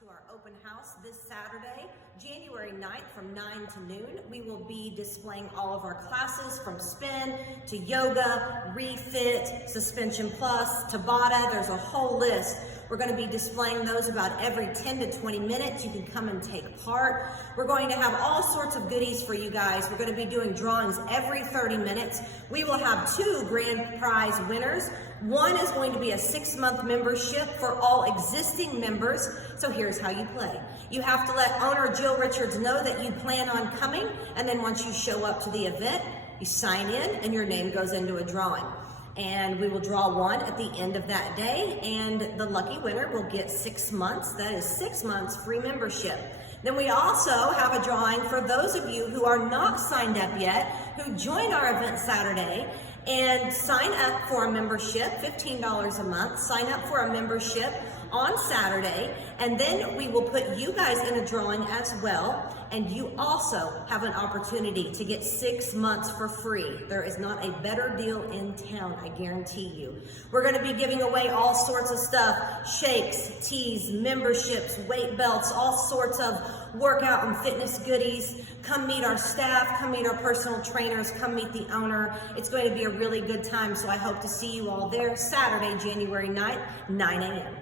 to our open house this Saturday, January 9th from 9 to noon. We will be displaying all of our classes from spin to yoga, refit, suspension plus, Tabata. There's a whole list. We're going to be displaying those about every 10 to 20 minutes. You can come and take part. We're going to have all sorts of goodies for you guys. We're going to be doing drawings every 30 minutes. We will have 2 grand prize winners. One is going to be a 6-month membership for all existing members. So here's how you play. You have to let owner Jill Richards know that you plan on coming, and then once you show up to the event, you sign in and your name goes into a drawing. And we will draw one at the end of that day, and the lucky winner will get 6 months. That is 6 months free membership. Then we also have a drawing for those of you who are not signed up yet, who join our event Saturday and sign up for a membership, $15 a month, sign up for a membership on Saturday, and then we will put you guys in a drawing as well, and you also have an opportunity to get 6 months for free. There is not a better deal in town, I guarantee you. We're going to be giving away all sorts of stuff: shakes, teas, memberships, weight belts, all sorts of workout and fitness goodies. Come meet our staff, come meet our personal trainers, come meet the owner. It's going to be a really good time, so I hope to see you all there Saturday, January 9th, 9 a.m.